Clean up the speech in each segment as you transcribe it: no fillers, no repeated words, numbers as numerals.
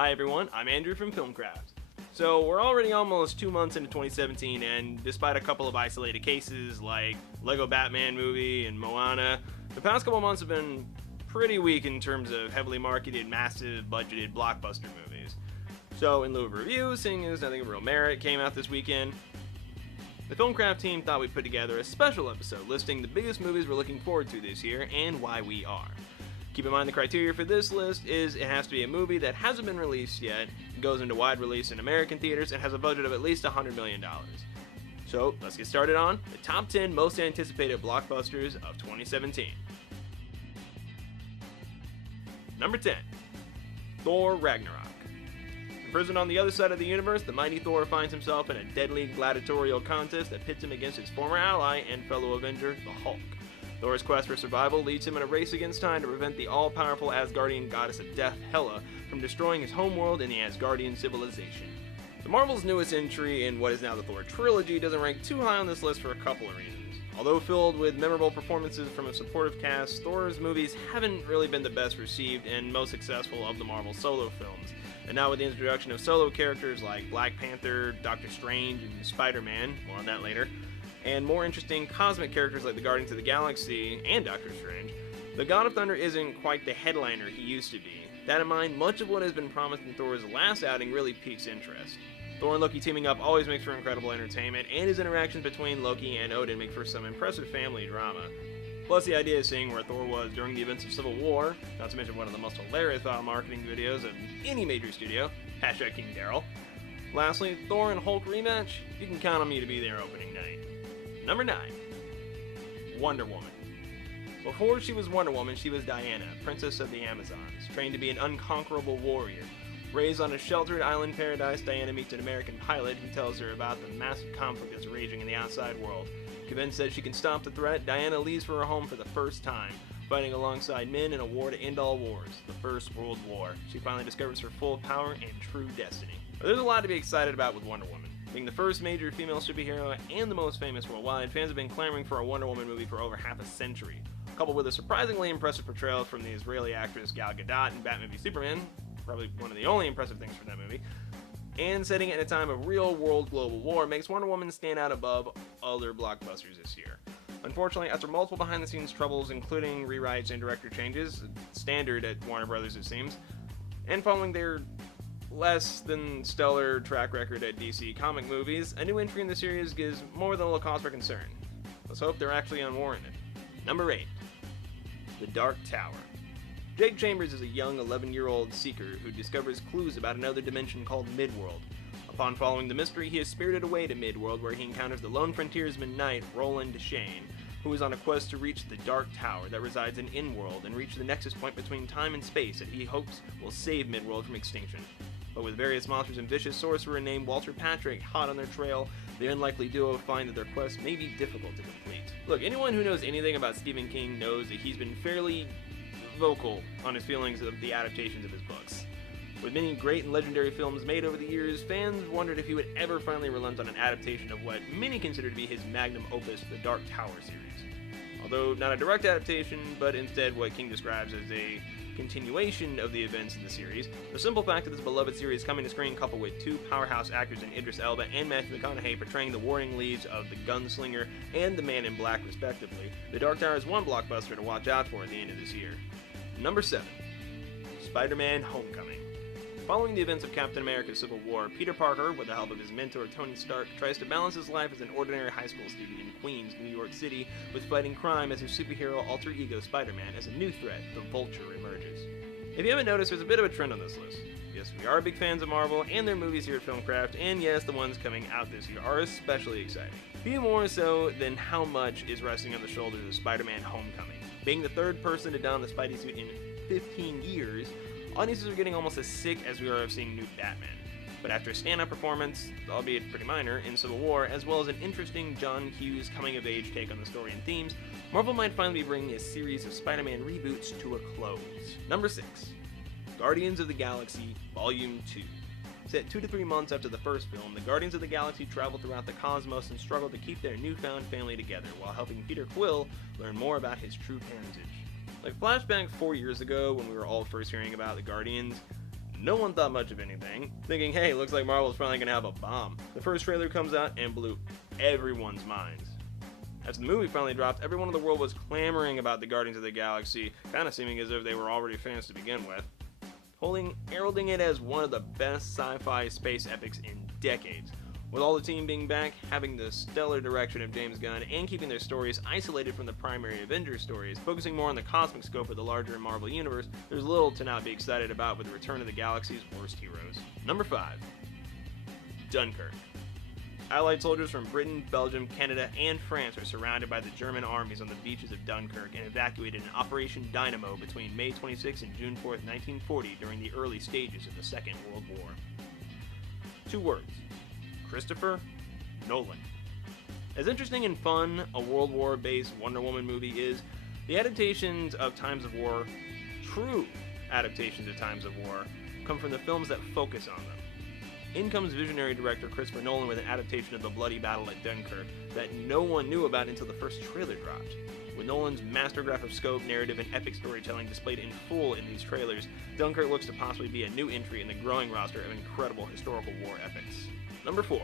Hi everyone, I'm Andrew from Filmcraft. So we're already almost 2 months into 2017, and despite a couple of isolated cases like Lego Batman movie and Moana, the past couple months have been pretty weak in terms of heavily marketed, massive budgeted blockbuster movies. So in lieu of a review, seeing as nothing of real merit came out this weekend, the Filmcraft team thought we'd put together a special episode listing the biggest movies we're looking forward to this year and why we are. Keep in mind the criteria for this list is it has to be a movie that hasn't been released yet, goes into wide release in American theaters, and has a budget of at least $100 million. So let's get started on the top 10 most anticipated blockbusters of 2017. Number 10. Thor Ragnarok. Imprisoned on the other side of the universe, the mighty Thor finds himself in a deadly gladiatorial contest that pits him against his former ally and fellow Avenger, the Hulk. Thor's quest for survival leads him in a race against time to prevent the all-powerful Asgardian goddess of death, Hela, from destroying his homeworld and the Asgardian civilization. The Marvel's newest entry in what is now the Thor trilogy doesn't rank too high on this list for a couple of reasons. Although filled with memorable performances from a supportive cast, Thor's movies haven't really been the best received and most successful of the Marvel solo films. And now with the introduction of solo characters like Black Panther, Doctor Strange, and Spider-Man, more on that later, and more interesting cosmic characters like the Guardians of the Galaxy and Doctor Strange, the God of Thunder isn't quite the headliner he used to be. That in mind, much of what has been promised in Thor's last outing really piques interest. Thor and Loki teaming up always makes for incredible entertainment, and his interactions between Loki and Odin make for some impressive family drama. Plus the idea of seeing where Thor was during the events of Civil War, not to mention one of the most hilarious marketing videos of any major studio, #King Daryl. Lastly, Thor and Hulk rematch, you can count on me to be there opening night. Number 9. Wonder Woman. Before she was Wonder Woman, she was Diana, Princess of the Amazons, trained to be an unconquerable warrior. Raised on a sheltered island paradise, Diana meets an American pilot who tells her about the massive conflict that's raging in the outside world. Convinced that she can stop the threat, Diana leaves for her home for the first time, fighting alongside men in a war to end all wars, the First World War. She finally discovers her full power and true destiny. But there's a lot to be excited about with Wonder Woman. Being the first major female superhero and the most famous worldwide, fans have been clamoring for a Wonder Woman movie for over half a century. Coupled with a surprisingly impressive portrayal from the Israeli actress Gal Gadot in Batman v Superman, probably one of the only impressive things from that movie, and setting it in a time of real-world global war makes Wonder Woman stand out above other blockbusters this year. Unfortunately, after multiple behind-the-scenes troubles, including rewrites and director changes, standard at Warner Brothers it seems, and following their less than stellar track record at DC comic movies, a new entry in the series gives more than a little cause for concern. Let's hope they're actually unwarranted. Number 8. The Dark Tower. Jake Chambers is a young 11-year-old seeker who discovers clues about another dimension called Midworld. Upon following the mystery, he is spirited away to Midworld, where he encounters the lone frontiersman knight Roland Deschain, who is on a quest to reach the Dark Tower that resides in Inworld and reach the nexus point between time and space that he hopes will save Midworld from extinction. But with various monsters and vicious sorcerer named Walter Patrick hot on their trail, the unlikely duo find that their quest may be difficult to complete. Look, anyone who knows anything about Stephen King knows that he's been fairly vocal on his feelings of the adaptations of his books. With many great and legendary films made over the years, fans wondered if he would ever finally relent on an adaptation of what many consider to be his magnum opus, the Dark Tower series. Although not a direct adaptation, but instead what King describes as a continuation of the events in the series, the simple fact of this beloved series coming to screen coupled with two powerhouse actors in Idris Elba and Matthew McConaughey portraying the warring leads of the Gunslinger and the Man in Black respectively, The Dark Tower is one blockbuster to watch out for at the end of this year. Number 7. SpiderMan Homecoming. Following the events of Captain America's Civil War, Peter Parker, with the help of his mentor Tony Stark, tries to balance his life as an ordinary high school student in Queens, New York City, with fighting crime as his superhero alter ego Spider-Man as a new threat, the Vulture, emerges. If you haven't noticed, there's a bit of a trend on this list. Yes, we are big fans of Marvel and their movies here at Filmcraft, and yes, the ones coming out this year are especially exciting. Few more so than how much is resting on the shoulders of Spider-Man Homecoming. Being the third person to don the Spidey suit in 15 years, audiences are getting almost as sick as we are of seeing new Batman. But after a stand-up performance, albeit pretty minor, in Civil War, as well as an interesting John Hughes coming-of-age take on the story and themes, Marvel might finally be bringing a series of Spider-Man reboots to a close. Number 6. Guardians of the Galaxy Volume 2. Set 2 to 3 months after the first film, the Guardians of the Galaxy travel throughout the cosmos and struggle to keep their newfound family together while helping Peter Quill learn more about his true parentage. Like flashback 4 years ago when we were all first hearing about the Guardians, No one thought much of anything, thinking, hey, looks like Marvel's finally gonna have a bomb. The first trailer comes out and blew everyone's minds. As the movie finally dropped, everyone in the world was clamoring about the Guardians of the Galaxy, kind of seeming as if they were already fans to begin with, heralding it as one of the best sci-fi space epics in decades. With all the team being back, having the stellar direction of James Gunn, and keeping their stories isolated from the primary Avengers stories, focusing more on the cosmic scope of the larger Marvel Universe, there's little to not be excited about with the return of the galaxy's worst heroes. Number 5. Dunkirk. Allied soldiers from Britain, Belgium, Canada, and France are surrounded by the German armies on the beaches of Dunkirk and evacuated in Operation Dynamo between May 26 and June 4, 1940 during the early stages of the Second World War. 2 words. Christopher Nolan. As interesting and fun a World War-based Wonder Woman movie is, the adaptations of Times of War, true adaptations of Times of War, come from the films that focus on them. In comes visionary director Christopher Nolan with an adaptation of the bloody battle at Dunkirk that no one knew about until the first trailer dropped. With Nolan's mastergraph of scope, narrative, and epic storytelling displayed in full in these trailers, Dunkirk looks to possibly be a new entry in the growing roster of incredible historical war epics. Number 4.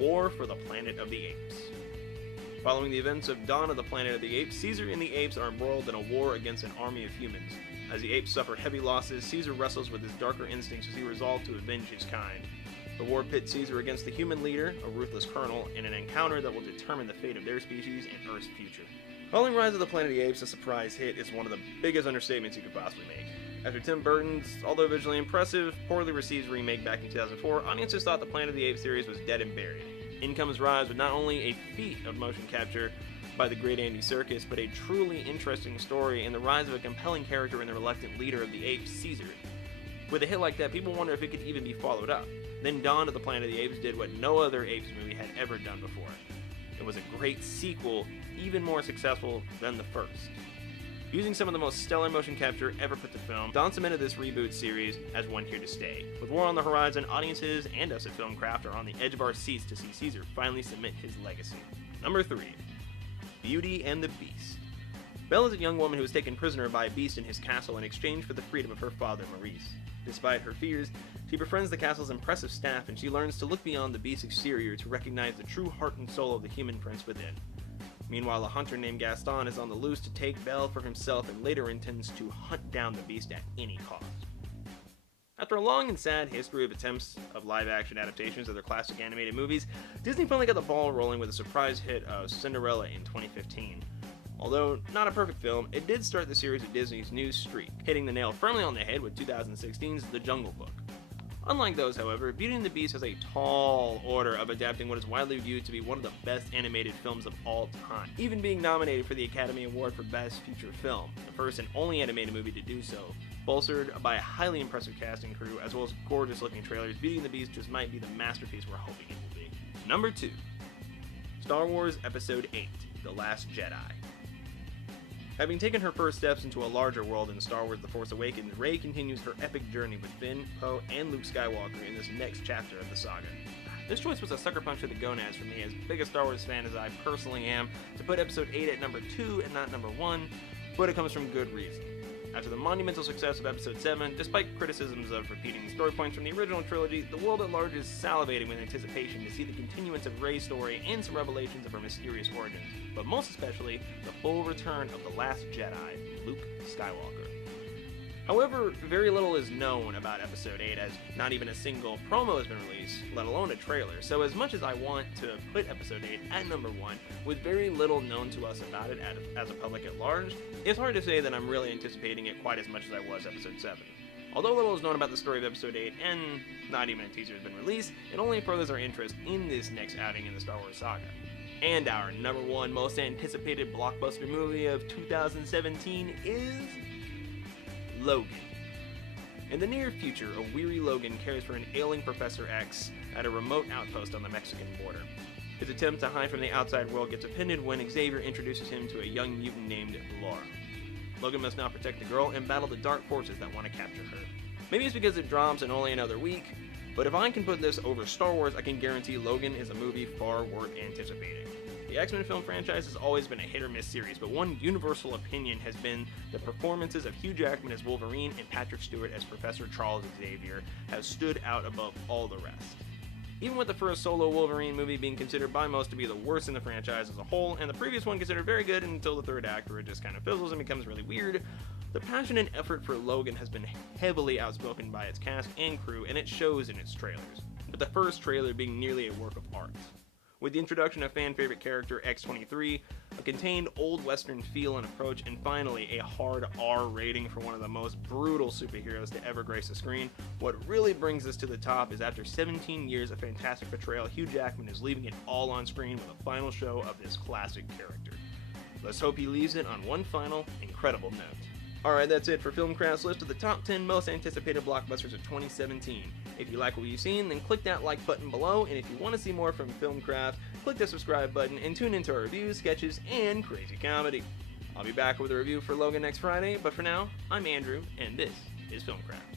War for the Planet of the Apes. Following the events of Dawn of the Planet of the Apes, Caesar and the apes are embroiled in a war against an army of humans. As the apes suffer heavy losses, Caesar wrestles with his darker instincts as he resolves to avenge his kind. The war pits Caesar against the human leader, a ruthless colonel, in an encounter that will determine the fate of their species and Earth's future. Calling Rise of the Planet of the Apes a surprise hit is one of the biggest understatements you could possibly make. After Tim Burton's, although visually impressive, poorly received remake back in 2004, audiences thought the Planet of the Apes series was dead and buried. In comes Rise with not only a feat of motion capture by the great Andy Serkis, but a truly interesting story and the rise of a compelling character and the reluctant leader of the apes, Caesar. With a hit like that, people wonder if it could even be followed up. Then Dawn of the Planet of the Apes did what no other Apes movie had ever done before. It was a great sequel, even more successful than the first. Using some of the most stellar motion capture ever put to film, Dawn cemented this reboot series as one here to stay. With war on the horizon, audiences and us at Filmcraft are on the edge of our seats to see Caesar finally cement his legacy. Number 3. Beauty and the Beast. Belle is a young woman who was taken prisoner by a beast in his castle in exchange for the freedom of her father, Maurice. Despite her fears, she befriends the castle's impressive staff and she learns to look beyond the beast's exterior to recognize the true heart and soul of the human prince within. Meanwhile, a hunter named Gaston is on the loose to take Belle for himself and later intends to hunt down the beast at any cost. After a long and sad history of attempts of live-action adaptations of their classic animated movies, Disney finally got the ball rolling with a surprise hit of Cinderella in 2015. Although not a perfect film, it did start the series of Disney's new streak, hitting the nail firmly on the head with 2016's The Jungle Book. Unlike those, however, Beauty and the Beast has a tall order of adapting what is widely viewed to be one of the best animated films of all time, even being nominated for the Academy Award for Best Feature Film, the first and only animated movie to do so. Bolstered by a highly impressive cast and crew, as well as gorgeous-looking trailers, Beauty and the Beast just might be the masterpiece we're hoping it will be. Number 2. Star Wars Episode 8, The Last Jedi. Having taken her first steps into a larger world in Star Wars The Force Awakens, Rey continues her epic journey with Finn, Poe, and Luke Skywalker in this next chapter of the saga. This choice was a sucker punch to the gonads for me, as big a Star Wars fan as I personally am, to put Episode 8 at number 2 and not number 1, but it comes from good reason. After the monumental success of Episode 7, despite criticisms of repeating story points from the original trilogy, the world at large is salivating with anticipation to see the continuance of Rey's story and some revelations of her mysterious origins, but most especially, the full return of the Last Jedi, Luke Skywalker. However, very little is known about Episode 8, as not even a single promo has been released, let alone a trailer, so as much as I want to put Episode 8 at number 1, with very little known to us about it as a public at large, it's hard to say that I'm really anticipating it quite as much as I was Episode 7. Although little is known about the story of Episode 8, and not even a teaser has been released, it only furthers our interest in this next outing in the Star Wars saga. And our number 1 most anticipated blockbuster movie of 2017 is Logan. In the near future, a weary Logan cares for an ailing Professor X at a remote outpost on the Mexican border. His attempt to hide from the outside world gets appended when Xavier introduces him to a young mutant named Laura. Logan must now protect the girl and battle the dark forces that want to capture her. Maybe it's because it drops in only another week, but if I can put this over Star Wars, I can guarantee Logan is a movie far worth anticipating. The X-Men film franchise has always been a hit-or-miss series, but one universal opinion has been the performances of Hugh Jackman as Wolverine and Patrick Stewart as Professor Charles Xavier have stood out above all the rest. Even with the first solo Wolverine movie being considered by most to be the worst in the franchise as a whole, and the previous one considered very good until the third act where it just kind of fizzles and becomes really weird, the passion and effort for Logan has been heavily outspoken by its cast and crew, and it shows in its trailers, with the first trailer being nearly a work of art. With the introduction of fan-favorite character X-23, a contained old western feel and approach, and finally a hard R rating for one of the most brutal superheroes to ever grace the screen, what really brings us to the top is after 17 years of fantastic portrayal, Hugh Jackman is leaving it all on screen with a final show of this classic character. Let's hope he leaves it on one final, incredible note. Alright, that's it for Filmcraft's list of the top 10 most anticipated blockbusters of 2017. If you like what you've seen, then click that like button below, and if you want to see more from Filmcraft, click the subscribe button and tune into our reviews, sketches, and crazy comedy. I'll be back with a review for Logan next Friday, but for now, I'm Andrew, and this is Filmcraft.